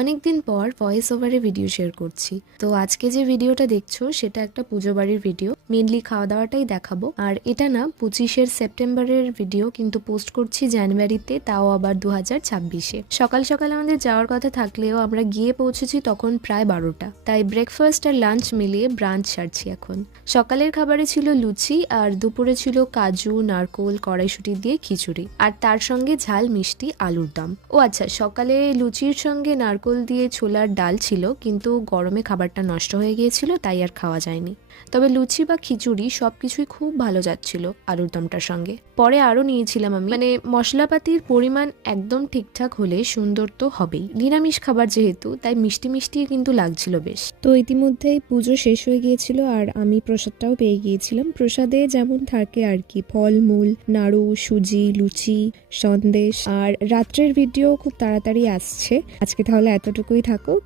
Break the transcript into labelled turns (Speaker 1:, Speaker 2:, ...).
Speaker 1: অনেকদিন পর ভয়েস ওভারে ভিডিও শেয়ার করছি। তো আজকে যে ভিডিওটা দেখছ, সেটা একটা পুজো বাড়ির ভিডিও মেনলি খাওয়া দাওয়াটাই দেখাবো। আর এটা না, পঁচিশের সেপ্টেম্বরের ভিডিও কিন্তু পোস্ট করছি জানুয়ারিতে, তাও আবার দু ছাব্বিশে। সকাল সকাল আমাদের যাওয়ার কথা থাকলেও আমরা গিয়ে পৌঁছেছি তখন প্রায় বারোটা। তাই ব্রেকফাস্ট আর লাঞ্চ মিলিয়ে ব্রাঞ্চ সারছি এখন। সকালের খাবারে ছিল লুচি, আর দুপুরে ছিল কাজু, নারকোল, কড়াইশুটি দিয়ে খিচুড়ি। আর তার সঙ্গে ঝাল, মিষ্টি, আলুর দম। ও আচ্ছা সকালে লুচির সঙ্গে নারকোল দিয়ে ছোলার ডাল ছিল, কিন্তু গরমে খাবারটা নষ্ট হয়ে গিয়েছিল, তাই আর খাওয়া যায়নি। তবে লুচি বা খিচুড়ি সব কিছুই খুব ভালো যাচ্ছিল আলুর দমটার সঙ্গে। পরে আরও নিয়েছিলাম আমি মানে মশলাপাতির পরিমাণ একদম ঠিকঠাক হলে সুন্দর তো হবেই। নিরামিষ খাবার যেহেতু, তাই মিষ্টি মিষ্টি কিন্তু লাগছিল বেশ। তো ইতিমধ্যেই পুজো শেষ হয়ে গিয়েছিল, আর আমি প্রসাদটাও পেয়ে গিয়েছিলাম। প্রসাদে যেমন থাকে আর কি ফল মূল নাড়ু, সুজি, লুচি, সন্দেশ, আর রাত্রের ভিডিও খুব তাড়াতাড়ি আসছে। আজকে তাহলে এতটুকুই থাকুক।